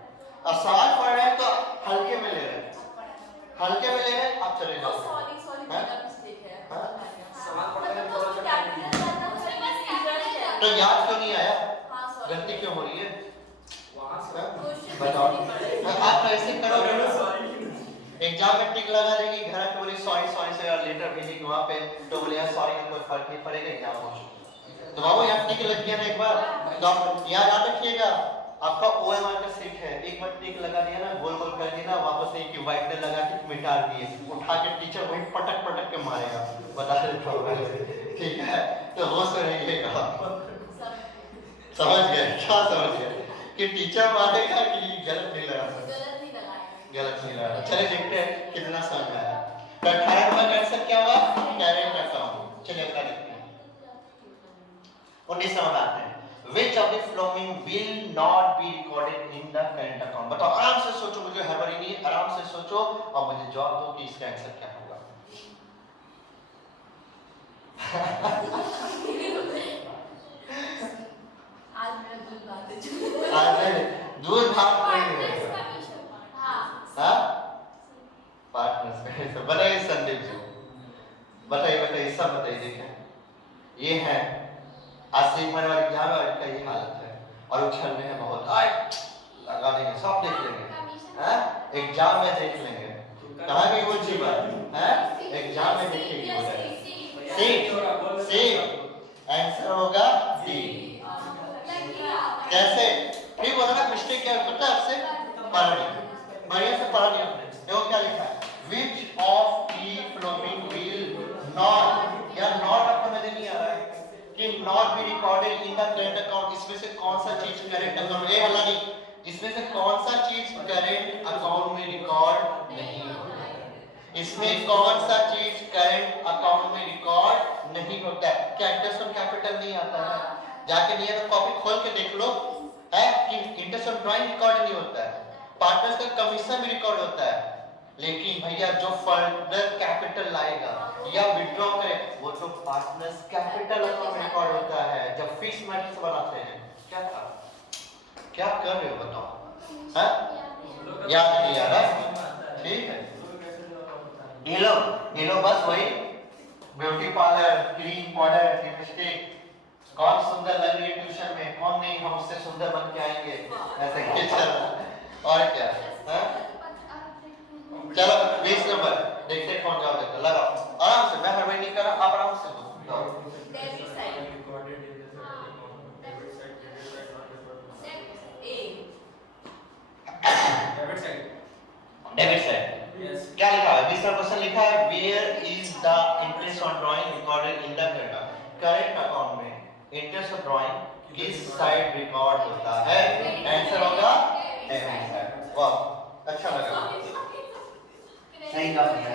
अब सवाल पढ़ रहे हैं तो हल्के में ले रहे हैं, हल्के में ले रहे हैं। आप चले जाओ। तो याद क्यों नहीं आया? हाँ सॉरी गलती क्यों हो रही है? वहां से क्वेश्चन बताओ। बताओ आप ऐसे करोगे ना, सॉरी एग्जाम में टिक लगा देगी, घर आके बोली सॉरी सॉरी से, और लेटर भेजेगी वहाँ पे तो बोले यार सॉरी का कोई फर्क नहीं पड़ेगा, एग्जाम हो चुका। तो बाबू यहाँ टिक लग गया ना एक बार, तो आप यहाँ याद रखिएगा आपका OMR का सीट है, एक बार टिक लगा दिया ना, गोल गोल कर दिया ना, वापस नहीं कि व्हाइटनर लगा के मिटा दिए, उठा के टीचर वही पटक पटक के मारेगा, बता देता हूँ। ठीक है, तो होश में रहिएगा। समझ गए क्या? समझ गए कि टीचर मारेगा कि गलत नहीं लगा? गलत नहीं लगा। चलिए देखते हैं कितना समझ में आया। तो 18 नंबर का आंसर क्या हुआ? Current account. चलिए अगला देखते हैं। 19 नंबर आते हैं। Which of the following will not be recorded in the current account? बताओ, आराम से सोचो, मुझे हड़बड़ी नहीं है, आराम से सोचो और मुझे जवाब दो कि इसका आंसर क्या होगा। आज मेरा दूध भात है दूध भात नहीं है। हाँ पार्टनर्स का बताइए संदीप जी, बताइए सब बताइए। देखें ये है आसिफ मन वाली एग्जाम है और इनका ये हालत है और उछल रहे हैं बहुत, आए लगा देंगे, सब देख लेंगे, हैं एग्जाम में देख लेंगे। कहाँ गई वो जी बात, हैं एग्जाम में देखेंगे वो सी आंसर होगा डी। कैसे ठीक बोला ना, मिस्टेक क्या पता है आपसे? पढ़ा नहीं, बढ़िया से पढ़ा नहीं आपने। देखो क्या लिखा है, which of the following will not, या not आपको नजर नहीं आ रहा है कि not be recorded in the current account, इसमें से कौन सा चीज current account, ये वाला नहीं, इसमें से कौन सा चीज current account में रिकॉर्ड नहीं होता है, इसमें कौन सा चीज current account में रिकॉर्ड नहीं होता है? क्या इंटरेस्ट ऑन कैपिटल नहीं आता है? जाके नहीं है तो कॉपी खोल के देख लो, है कि इंटरेस्ट ऑन ड्राइंग रिकॉर्ड नहीं होता है, पार्टनर्स का कमीशन भी रिकॉर्ड होता है, लेकिन भैया जो फर्दर कैपिटल लाएगा या विड्रॉ करे वो तो पार्टनर्स कैपिटल अकाउंट में रिकॉर्ड होता है। जब फिक्स मैटर्स बनाते हैं क्या कर रहे हो बताओ, हैं याद नहीं आ रहा? ठीक है, ये लो बस वही beauty parlour, cream powder, lipstick, कौन सुंदर लग रही है ट्यूशन में, कौन नहीं, हम उससे सुंदर बन के आएंगे, ऐसे ही चल और क्या है? चलो 20 नंबर देखते कौन जवाब देता है, लगाओ आराम से, मैं हड़बड़ी नहीं कर रहा, आप आराम से दो। डेबिट साइड क्या लिखा है? 20 क्वेश्चन लिखा है, where is the interest on drawing recorded in the current account में इंटरेस्ट ऑन ड्राइंग किस साइड रिकॉर्ड होता है? आंसर होगा डेबिट साइड। वाह अच्छा लगा, सही जवाब दिया।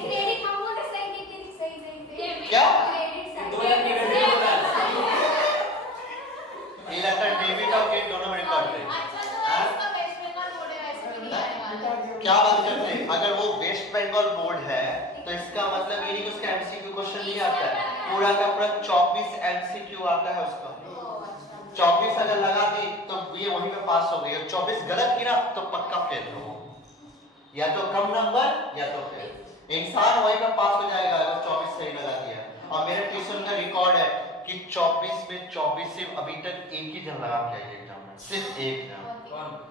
क्रेडिट हम बोलते सही क्या? दो इलेक्ट्रॉन डेबिट और क्रेडिट दोनों में रिकॉर्ड है। क्या बात करते हैं, अगर वो वेस्ट बंगाल बोर्ड है तो इसका मतलब ये नहीं कि उसका एमसीक्यू क्वेश्चन नहीं आता है, पूरा का पूरा 24 एमसीक्यू आता है उसका। 24 अगर लगा दी तो ये वहीं पे पास हो गई, और 24 गलत की ना तो पक्का फेल हो, या तो कम नंबर या तो फेल। इंसान वहीं पे पास हो जाएगा अगर 24 सही लगा दिया। और मेरे ट्यूशन का रिकॉर्ड है कि 24 में 24 से अभी तक एक ही जन लगा के आई एग्जाम में, सिर्फ एक जन।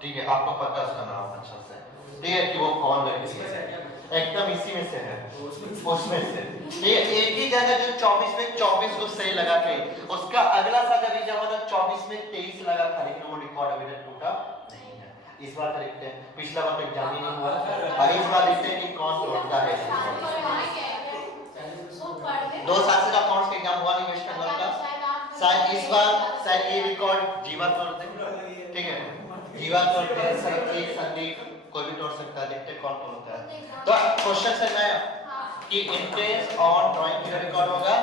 ठीक है, आपको पता है उसका नाम अच्छा से, ठीक है कि वो कौन लड़की है, एकदम इसी में से है, उसमें से ये एक ही जगह जो 24 में 24 को सही लगा के, उसका अगला सा जब एग्जाम होता 24 में 23 लगा था, लेकिन वो रिकॉर्ड अभी तक टूटा नहीं है। इस बार देखते हैं, पिछला बार तो एग्जाम ही नहीं हुआ, और इस बार देखते हैं कि कौन तोड़ता है। 2 साल से अकाउंट्स का एग्जाम हुआ नहीं वेस्ट बंगाल का, शायद इस बार शायद ये रिकॉर्ड जीवा तोड़ दे, ठीक है जीवा तोड़ दे, संदीप कोई भी तोड़ सकता है, देखते कौन तोड़ता है। तो क्वेश्चन से मैं कि इंटरेस्ट ऑन ड्राइंग का रिकॉर्ड होगा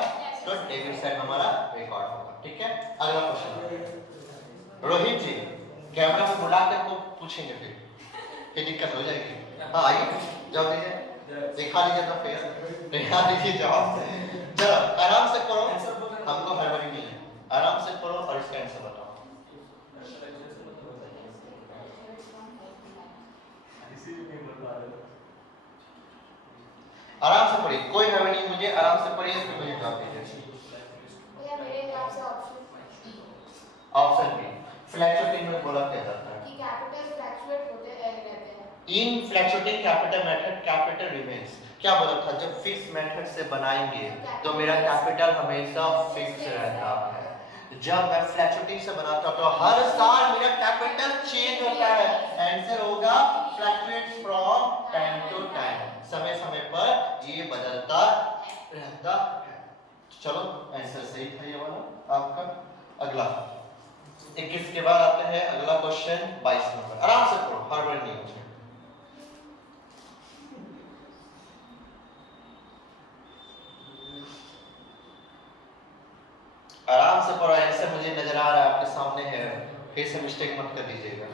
तो डेबिट साइड हमारा रिकॉर्ड होगा, ठीक है। अगला क्वेश्चन रोहित जी कैमरा में बुला के को पूछेंगे फिर कि दिक्कत हो जाएगी। हाँ आइए जवाब दीजिए, दिखा लीजिए तो फेस, दिखा दीजिए जवाब। चलो आराम से करो, हमको हड़बड़ी नहीं है, आराम से करो और इसका आंसर बताओ। आराम से पढ़िए, कोई हड़बड़ी नहीं, मुझे आराम से पढ़िए फिर मुझे जवाब दीजिए। मेरे हिसाब से option in fluctuating capital method capital remains, क्या बोला था, जब फिक्स मेथड से बनाएंगे तो मेरा कैपिटल हमेशा फिक्स रहता है। जब मैं फ्लैक्चुएटिंग से बनाता हूं तो हर साल मेरा कैपिटल चेंज होता है। आंसर होगा फ्लैक्चुएट्स फ्रॉम टाइम टू टाइम, समय समय पर ये बदलता रहता है। चलो आंसर सही था ये वाला आपका। अगला 21 के बाद आते हैं अगला क्वेश्चन 22 नंबर, आराम से करो, हड़बड़ नहीं होगी। आराम से पढ़ो, ऐसे मुझे नजर आ रहा है आपके सामने है, फिर से मिस्टेक मत कर दीजिएगा।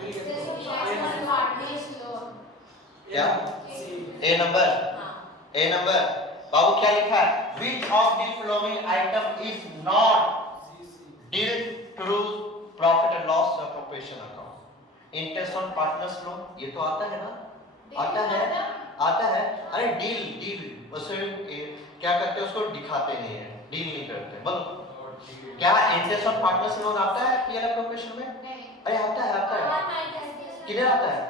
क्या ए नंबर, ए नंबर बाबू क्या लिखा है, which of the following item is not dealt through profit and loss appropriation account? Interest on partners loan, ये तो आता है ना, आता है, आता है। अरे डील, डील उसमें क्या करते हैं, उसको दिखाते नहीं है, डील नहीं करते। बोलो क्या इंटरेस्ट ऑन पार्टनर्स लोन आता है पीएल एप्रोप्रिएशन में? नहीं। अरे आता है, आता है। किधर आता है?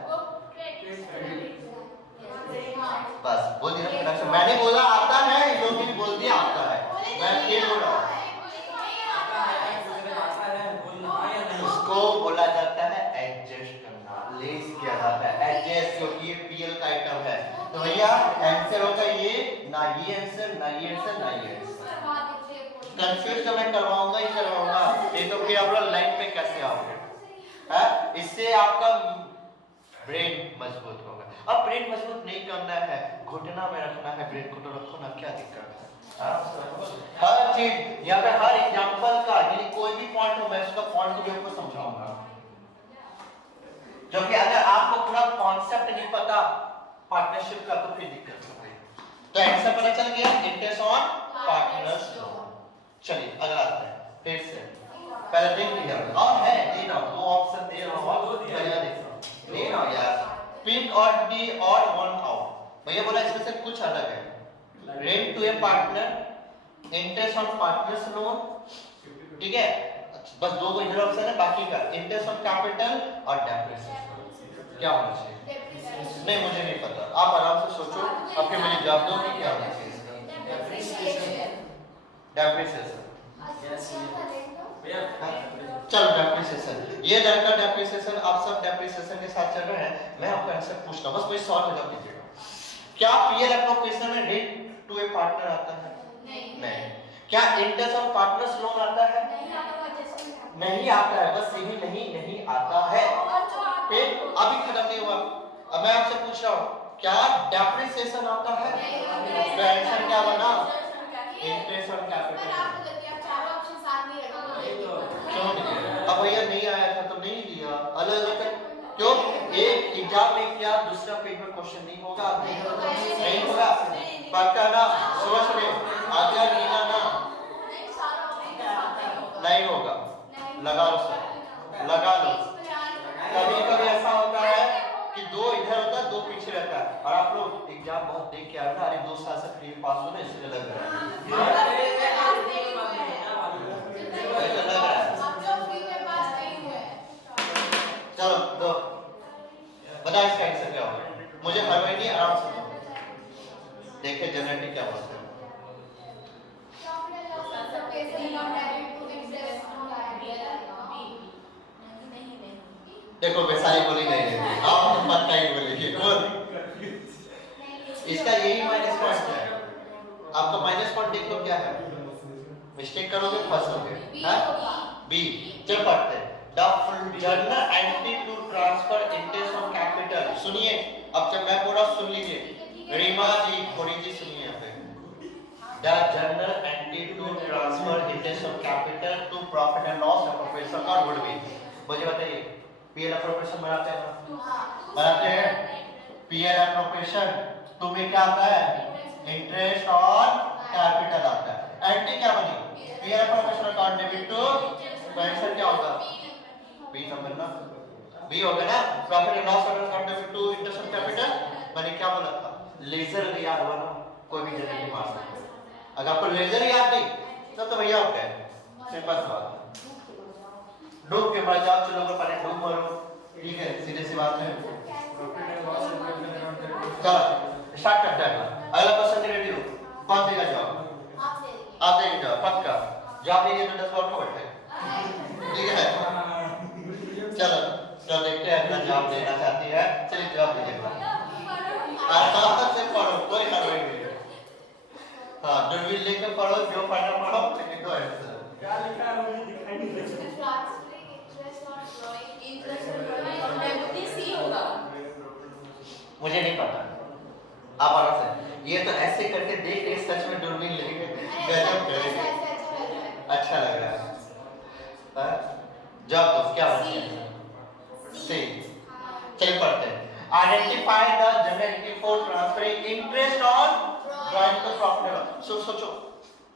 बस बोल दिया फटाक से, मैंने बोला आता है, इन लोगों ने बोल दिया आता है, मैं फिर बोल रहा हूँ। उसको बोला जाता है एडजस्ट करना, लेस किया जाता है, एडजस्ट, क्योंकि ये पीएल का आइटम है। तो भैया आंसर होगा ये, ना ये आंसर, ना ये आंसर, ना ये आंसर। कंफ्यूज तो मैं करवाऊंगा ही करवाऊंगा, नहीं तो फिर आप लोग लाइन पे कैसे आओगे? है, इससे आपका ब्रेन मजबूत होगा। अब ब्रेन मजबूत नहीं करना है, घुटना में रखना है ब्रेन को, तो रखो ना, क्या दिक्कत है? हर चीज यहाँ पे, हर एग्जांपल का, यानी कोई भी पॉइंट हो मैं उसका पॉइंट को भी आपको समझाऊंगा। जो कि अगर आपको पूरा कॉन्सेप्ट नहीं पता पार्टनरशिप का तो फिर दिक्कत होगी। तो आंसर पता चल गया, इंटरेस्ट ऑन पार्टनर्स लोन। चलिए अगला आता है, फिर से पहले देख लिया और है, दे ना दो ऑप्शन दे रहा हूं, भैया देख लो, दे ना यार, पिक और डी और वन आउट। भैया बोला इसमें से कुछ अलग है, rent to a partner, interest on partners loan, ठीक है, बस दो इधर ऑप्शन है, बाकी का इंटरेस्ट ऑन कैपिटल और डेप्रिसिएशन। क्या होना चाहिए? नहीं मुझे नहीं पता, आप आराम से सोचो और फिर मुझे जवाब दो कि क्या होना चाहिए इसका। डेप्रिसिएशन, चलो डेप्रिसिएशन, ये लड़का डेप्रिसिएशन, आप सब डेप्रिसिएशन के साथ चल रहे हैं, मैं आपको आंसर पूछता हूं, बस मुझे सॉल्व हो कीजिएगा। क्या पीएल एप्रोप्रिएशन में रेंट टू ए पार्टनर आता है? नहीं। क्या इंटरेस्ट ऑन पार्टनर्स लोन आता है? नहीं आता है, बस यही नहीं आता है। फिर अभी खत्म नहीं हुआ, अब मैं आपसे पूछ रहा हूँ क्या डेप्रिसिएशन आता है? तो आंसर क्या बना? Interest on capital. क्यों नहीं? अब भैया नहीं आया था तो नहीं लिया, अलग अलग क्यों? एक एग्जाम में क्या दूसरा पेपर क्वेश्चन नहीं होगा? नहीं होगा, पक्का ना? सोच ले, आगे नीला ना नहीं होगा, लगा लो सर, लगा लो। कभी कभी ऐसा होता है कि दो इधर होता है, दो पीछे रहता है, और आप लोग एग्जाम बहुत देख के आ रहे हो, अरे 2 साल से फ्री पास हो ना, इसलिए लग रहा है। चलो दो बताओ इसका आंसर क्या होगा? मुझे हरवाई नहीं, आराम से देखिए जनरेटिव क्या बोलते हैं। देखो वैसा ही बोली नहीं है, आप पक्का ही बोलेंगे, इसका यही माइनस पॉइंट है। आपका माइनस पॉइंट देखो क्या है, मिस्टेक करोगे फंसोगे। बी, चल पढ़ते हैं। The journal entity to transfer interest on capital, सुनिए, अब जब मैं पूरा सुन लीजिए, रीमा जी थोड़ी जी सुनिए यहाँ पे। The journal entity to transfer interest on capital to profit and loss appropriation और goodwill। मुझे बताइए पीएल एप्रोप्रिएशन बनाते हैं ना? बनाते हैं। पीएल एप्रोप्रिएशन तुम्हें क्या आता है? इंटरेस्ट ऑन कैपिटल आता है। एंटी क्या बनी? PL appropriation account debit to, तो आंसर क्या होगा? बी नंबर ना, बी होगा ना, profit and loss account debit to interest on capital. मैंने क्या बोला था? लेजर याद हुआ ना, कोई भी जगह नहीं मार सकता। अगर आपको लेजर याद नहीं तब तो भैया आप गए, सिंपल सी बात है। डूब के मर जाओ, चलो को पहले डूब मरो, ठीक है, सीधे सी बात है। चलो स्टार्ट करते हैं। अगला क्वेश्चन रेडी हो? कौन देगा जवाब? आप दे दीजिए। आप देंगे जवाब पक्का? जवाब देंगे तो 10 वोट बैठे, ठीक है? चलो चलो देखते हैं अपना जवाब देना चाहती है। चलिए जवाब दीजिएगा। से पढ़ो, कोई कार्रवाई नहीं है। हाँ, दूरबीन लेकर पढ़ो, जो पढ़ना पढ़ो, लेकिन दो आंसर। क्या लिखा है मुझे दिखाई नहीं दे रहा। Transferring interest on drawing interest और डेबिट सी होगा। मुझे नहीं पता, आप आराम से ये तो ऐसे करके देख के सच में दूरबीन लेके गजब करेंगे। अच्छा लग रहा है। हाँ? जवाब दो, क्या बचा है? सी। चलिए पढ़ते हैं। Identify the generative for transferring interest on drawing to profit. सोचो,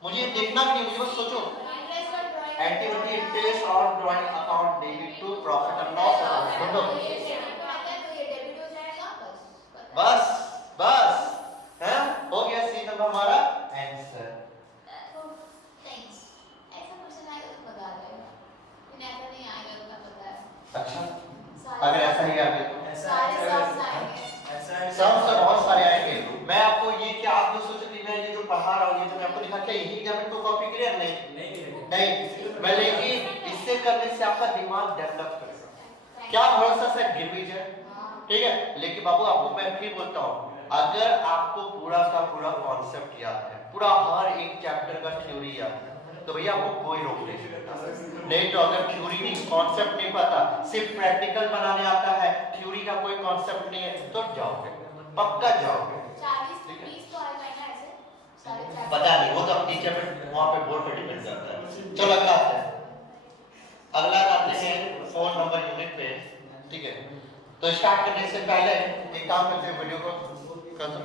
मुझे देखना भी नहीं, मुझे बस सोचो। Activity interest on drawing account debit to profit and loss account. बस बस है, हो गया सी नंबर हमारा आंसर। अच्छा, अगर ऐसा ही आगे तो सब बहुत सारे आएंगे। मैं आपको ये क्या आप जो सोच रही मैं ये जो पढ़ा रहा हूँ ये तो मैं आपको दिखा क्या यही क्या मैं तो कॉपी क्लियर नहीं मैं लेकिन इससे करने से आपका दिमाग डेवलप करेगा। क्या भरोसा से गिरवीज है, ठीक है? लेकिन बाबू आपको मैं फिर बोलता हूँ, अगर आपको पूरा का पूरा कॉन्सेप्ट याद है, पूरा हर एक चैप्टर का थ्योरी याद है, तो भैया वो कोई रोक नहीं सकता। नहीं तो अगर थ्योरी नहीं, कॉन्सेप्ट नहीं पता, सिर्फ प्रैक्टिकल बनाने आता है, थ्योरी का कोई कॉन्सेप्ट नहीं है, तो जाओगे, पक्का जाओगे। पता नहीं, वो तो अब टीचर पे वहाँ पे बोर्ड पे डिपेंड करता है। चलो अगला आते हैं। अगला आते हैं 4 नंबर यूनिट पे, ठीक है? तो स्टार्ट करने से पहले एक काम करते हैं, वीडियो को कर दो।